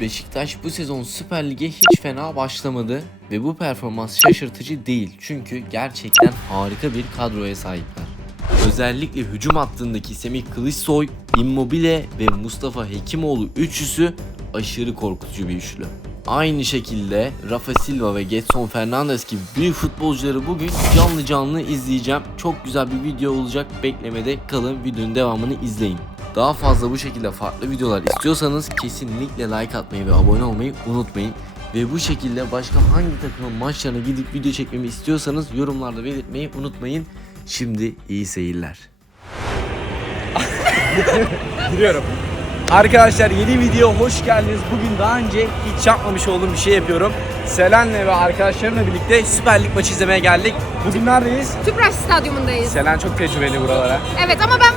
Beşiktaş bu sezon Süper Lig'e hiç fena başlamadı ve bu performans şaşırtıcı değil çünkü gerçekten harika bir kadroya sahipler. Özellikle hücum hattındaki Semih Kılıçsoy, Immobile ve Mustafa Hekimoğlu üçlüsü aşırı korkutucu bir üçlü. Aynı şekilde Rafa Silva ve Getson Fernandes gibi büyük futbolcuları bugün canlı canlı izleyeceğim. Çok güzel bir video olacak. Beklemede kalın videonun devamını izleyin. Daha fazla bu şekilde farklı videolar istiyorsanız kesinlikle like atmayı ve abone olmayı unutmayın. Ve bu şekilde başka hangi takımın maçlarına gidip video çekmemi istiyorsanız yorumlarda belirtmeyi unutmayın. Şimdi iyi seyirler. Giriyorum. Arkadaşlar yeni video hoş geldiniz. Bugün daha önce hiç yapmamış olduğum bir şey yapıyorum. Selen'le ve arkadaşlarımla birlikte Süper Lig maçı izlemeye geldik. Bugün neredeyiz? Tüpraş Stadyumundayız. Selen çok tecrübeli buralara. Evet ama ben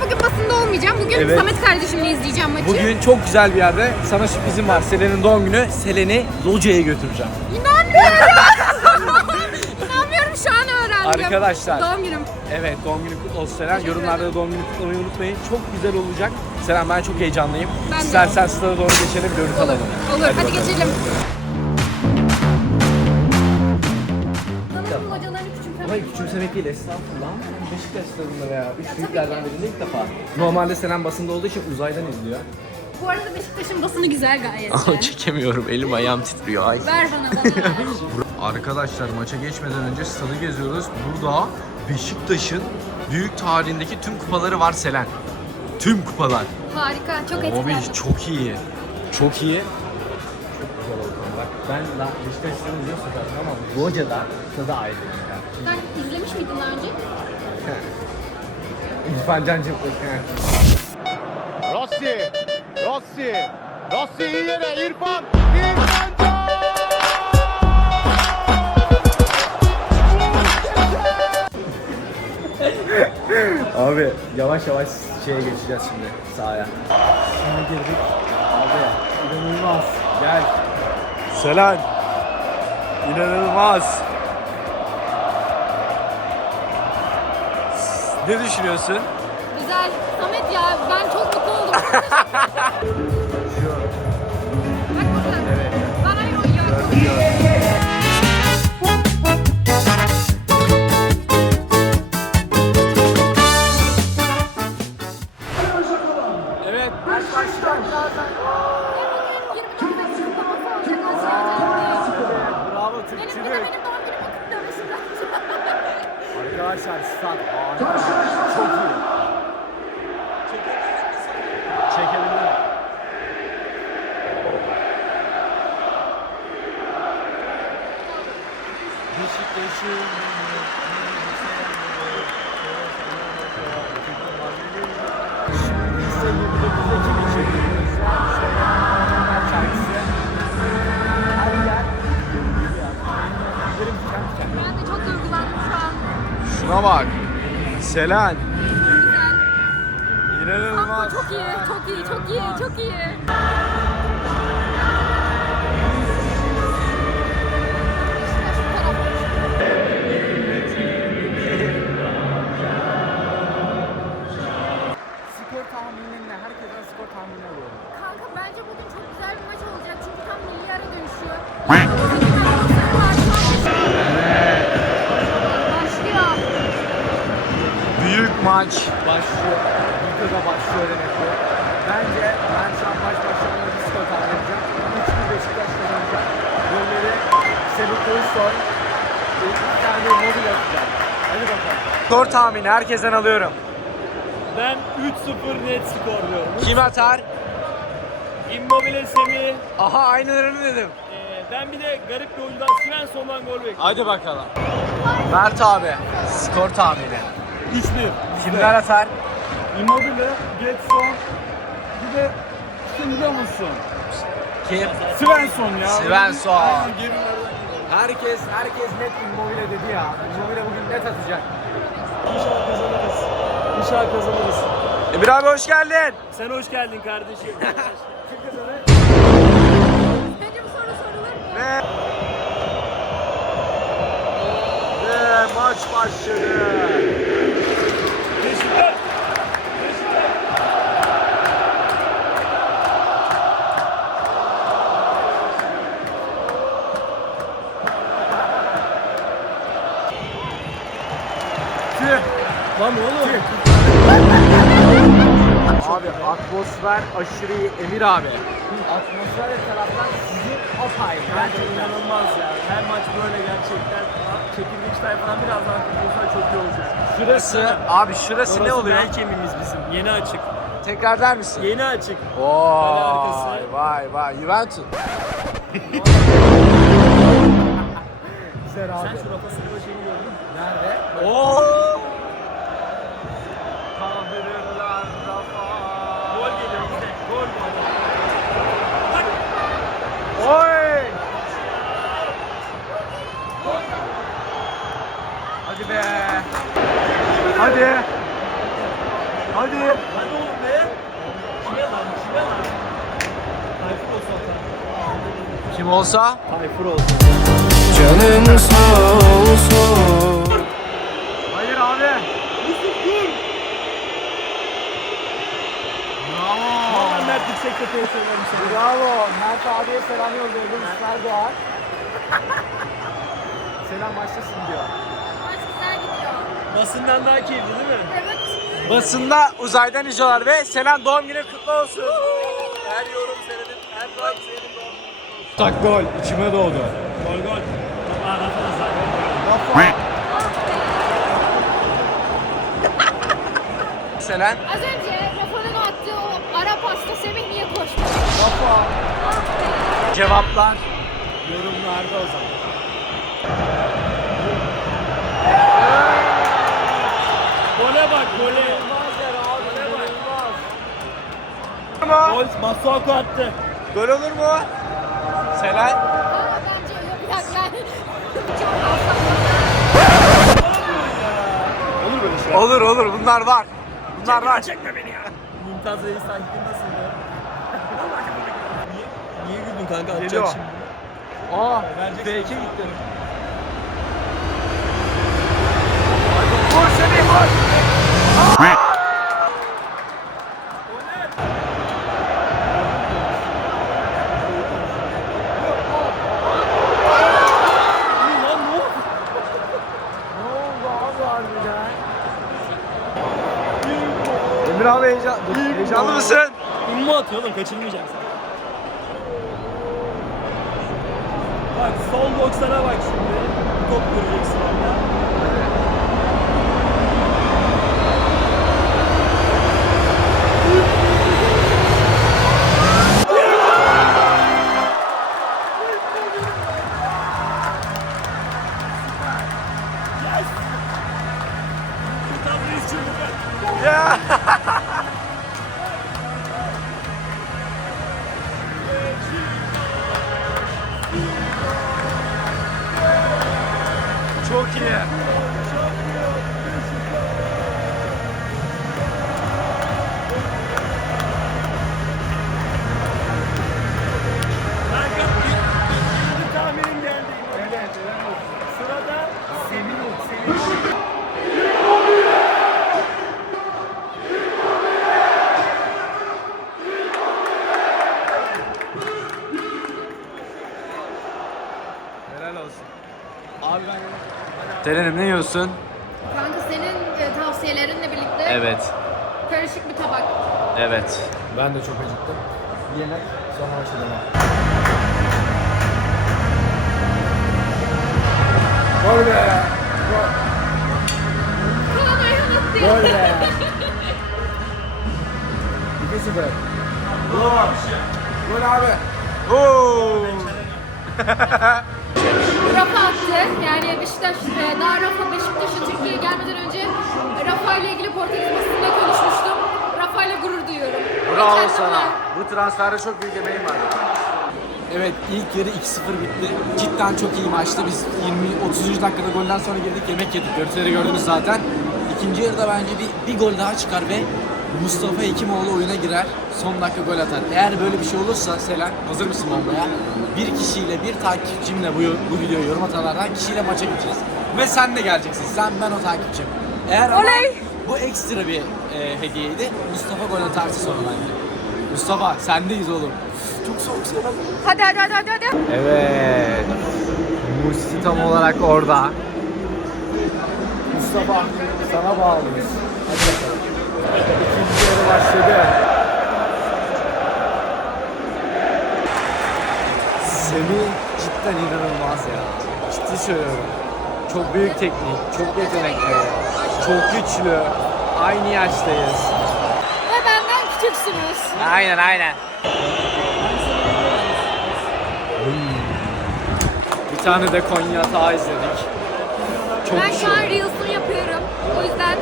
olmayacağım. Bugün Evet. Samet kardeşimle izleyeceğim maçı. Bugün çok güzel bir yerde. Sana sürprizim var. Selen'in doğum günü. Selen'i Loca'ya götüreceğim. İnanmıyorum şu an öğrendim. Arkadaşlar. Doğum günüm. Evet doğum günü kutlu olsun Selen. Yorumlarda da doğum günü kutlamayı unutmayın. Çok güzel olacak. Selen ben çok heyecanlıyım. Ben de. İstersen stada doğru geçelim görüntü Olur. alalım. Olur. Hadi, bakalım. geçelim. Ama küçümsemek değil estağfurullah ama Beşiktaş stadında veya üç büyüklerden birinde ilk defa. Normalde Selen basında olduğu için uzaydan izliyor. Bu arada Beşiktaş'ın basını güzel gayet. çekemiyorum elim ayağım titriyor ay. ver bana bana ver. Arkadaşlar maça geçmeden önce stadı geziyoruz. Burada Beşiktaş'ın büyük tarihindeki tüm kupaları var Selen. Tüm kupalar. Harika. Çok Abi etkilendim. çok iyi. Çok iyi. Çok güzel oldu. Bak ben daha Beşiktaş stadını biliyorsun zaten ama Loca'da tadı ayrı. Sen izlemiş miydin daha önce? İrfan Cancım. Rossi, Rossi, Rossi iyi yere İrfan, İrfan Can! Abi yavaş yavaş şeye geçeceğiz şimdi sahaya. Şimdi girdik. Abi inanılmaz. Gel. Selen. İnanılmaz. Ne düşünüyorsun? Güzel. Samet ya ben çok mutlu oldum. Bak burada. Bana yok. Arkadaşlar stat harika. Selen. İnanılmaz. çok iyi, çok iyi, çok iyi, çok iyi. Skor tahminine herkesten skor tahmini alıyorum. Kanka bence bugün çok güzel bir maç olacak çünkü tam milli ara dönüşüyor. maç başlıyor. Videoda başlıyor demek ki. Bence ben şu an baş başlamadan bir skor tahmin edeceğim. 3-1 Beşiktaş kazanacak. Golleri Semih Kılıçsoy. ve iki tane mobil atacak. Hadi bakalım. Skor tahmini herkesten alıyorum. Ben 3-0 net skor diyorum. Kim atar? Immobile Semih. Aha aynılarını dedim. Ee, ben bir de garip bir oyuncudan Svensson'dan gol bekliyorum. Hadi bakalım. Mert abi skor tahmini. 3-1. Kimler atar? Immobile, Getson, bir de kim musun? Kim? Svensson ya. Svensson. Aynen, gerilerden. Herkes herkes net Immobile dedi ya. Immobile bugün net atacak. İnşallah kazanırız. İnşallah kazanırız. Emir abi hoş geldin. Sen hoş geldin kardeşim. Bence bu soru sorulur mu? Ve ve maç başladı. Lan oğlum. Abi atmosfer aşırı iyi. Emir abi. Atmosfer ve taraftan sizin apayrı. Gerçekten inanılmaz ya. Her maç böyle gerçekten. Çekirdeğiçler falan biraz daha kurtulsa çok iyi olacak. Şurası, abi şurası ne Orası oluyor? bel kemiğimiz bizim. Yeni açık. Tekrar der misin? Yeni açık. Vay arkası. vay vay Juventus. Güzel abi. Sen şu Rafa Silva şeyini gördün mü? Nerede? Oo! Hadi. Hadi. Hadi oğlum be. Kime lan? Kime lan? Tayfur olsa. Kim olsa? Tayfur olsa. Hayır abi. Bravo. Valla Mert Yüksek Tepe'ye söylerim sana. Bravo. Mert abiye selam yolluyorum. Üstler Doğan. selam başlasın diyor. Basından daha keyifli değil mi? Evet. Basında uzaydan izliyorlar ve Selen doğum günü kutlu olsun. Her yorum senin, her like senin doğum Tak gol, içime doğdu. Gol gol. Zaten. Selen. Az önce Rafa'nın attığı o ara pasta Semih niye koştu? Rafa. Cevaplar. Yorumlarda o zaman. Gole bak gole. Gole bak. Gol Masuaku attı. Gol olur mu? Selen. Aa, bence yok bir dakika ben. Çok Olur olur bunlar var. Bunlar var. Çekme beni ya. Mümtaz Reis sanki nasıldı? niye, niye güldün kanka? Atacak Geliyor. şimdi. Aa, Verecek B2 gitti. Vur seni vur. Lan ne oldu? Ne oldu abi harbiden? Emir abi heyecan, heyecanlı mısın? Atıyor oğlum kaçırmayacaksın. Bak sol bokslara bak şimdi. Top göreceksin orada. Çok iyi. Selen'im ne yiyorsun? Kanka senin e, tavsiyelerinle birlikte Evet. karışık bir tabak. Evet. Ben de çok acıktım. Yemek sonra devam. Gol be! Kanamayı unuttu. Gol be! 2-0. Gol abi. Oo! Rafa attı. Yani Beşiktaş, e, daha Rafa Beşiktaş'a Türkiye'ye gelmeden önce Rafa ile ilgili Portekiz basınında konuşmuştum. Rafa ile gurur duyuyorum. Bravo Kendimle- sana. Bu transferde çok büyük emeğin var. Evet ilk yarı 2-0 bitti. Cidden çok iyi maçtı. Biz 20-30. dakikada golden sonra girdik yemek yedik. Görüntüleri gördünüz zaten. İkinci yarıda bence bir, bir gol daha çıkar ve Mustafa Hekimoğlu oyuna girer. Son dakika gol atar. Eğer böyle bir şey olursa Selen hazır mısın bombaya? Bir kişiyle bir takipçimle bu, bu videoyu yorum atanlardan kişiyle maça gideceğiz. Ve sen de geleceksin. Sen ben o takipçim. Eğer ama bu ekstra bir e, hediyeydi. Mustafa gol atarsa sonra bence. Mustafa sendeyiz oğlum. Çok soğuk Selen. Hadi hadi hadi hadi. hadi. Evet. Musti tam olarak orada. Mustafa sana bağlıyız. Hadi bakalım. İkinci yarı başladı. Semih cidden inanılmaz ya. Ciddi söylüyorum. Çok büyük teknik, çok yetenekli, çok güçlü. Aynı yaştayız. Ve benden küçüksünüz. Aynen aynen. Bir tane de Konya Atağı izledik. Çok ben şu an. Reels'ını yapıyorum. O yüzden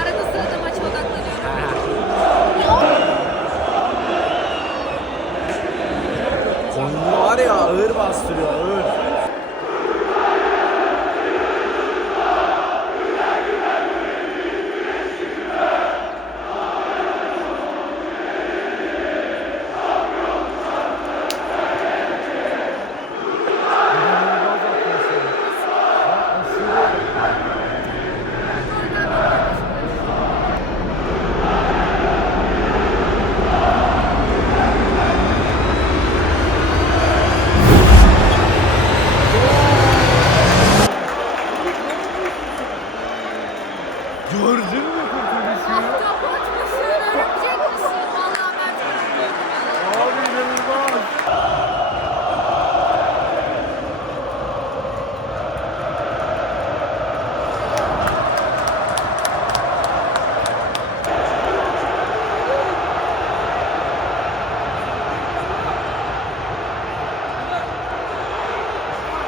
arada sırada maça odaklanıyorum. Konya var ya ağır bastırıyor ağır. Gördün mü kurtuluşu? Ahtapot musun? Örümcek misin? Vallahi ben çok mutluyum. Abi inanılmaz.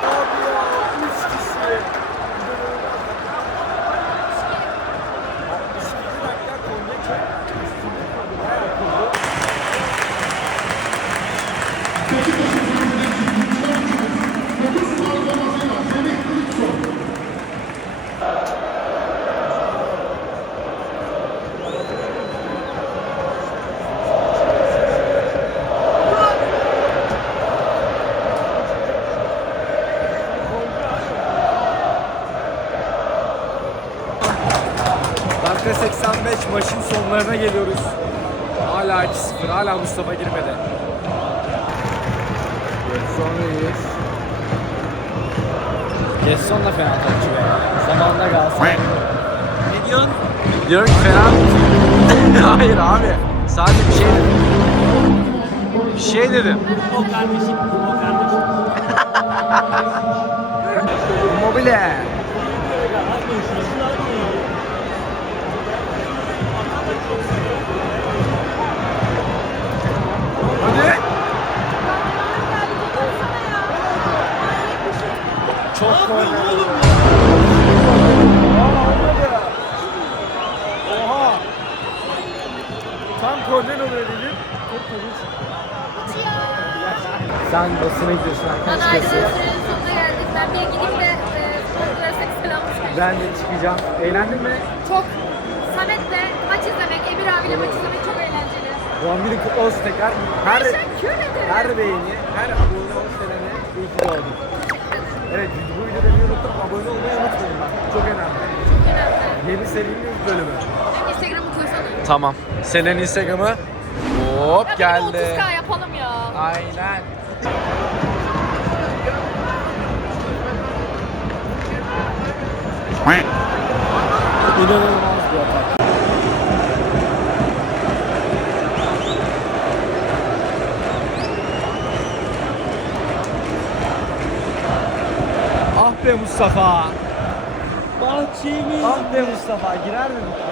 Abi ya, üç kişi. 62 dakika Konya çok üstünlük kurdu. Bayağı kurdu. Dakika 85 maçın sonlarına geliyoruz. Hala 2-0. Hala Mustafa girmedi. Getson'dayız. Getson da fena topçu be. Zamanında Galatasaray. Ne diyorsun? Diyorum ki fena Hayır abi. Sadece bir şey dedim. Bir şey dedim. O kardeşim, o kardeşim. Mobile. Çok gol. Aa, olmadı. Oha. Tam korner oluyor dedim. Sen basına gidiyorsun Bana arkadaş. ayrıca sürenin sonuna geldik. Ben bir gideyim de e, sporculara selam söyleyeyim. Ben de çıkacağım. Eğlendin mi? Çok Samet'le maç izlemek, Emir abiyle maç izlemek çok eğlenceli. Doğum günün kutlu olsun tekrar. Her, Teşekkür ederim. her beğeni, her abone ol senene iyi ki doğdun. Evet bu videoda bir unuttum. Abone olmayı unutmayın bak. Çok önemli. Çok önemli. Yeni serinin ilk bölümü. Benim Instagram'ı koysana. Tamam. Senin Instagram'ı hop Ya geldi. benim 30K yapalım ya. Aynen. İnanılmaz bir atak. Ah be Mustafa. Bahçemi. Ah be Mustafa. Girer mi bu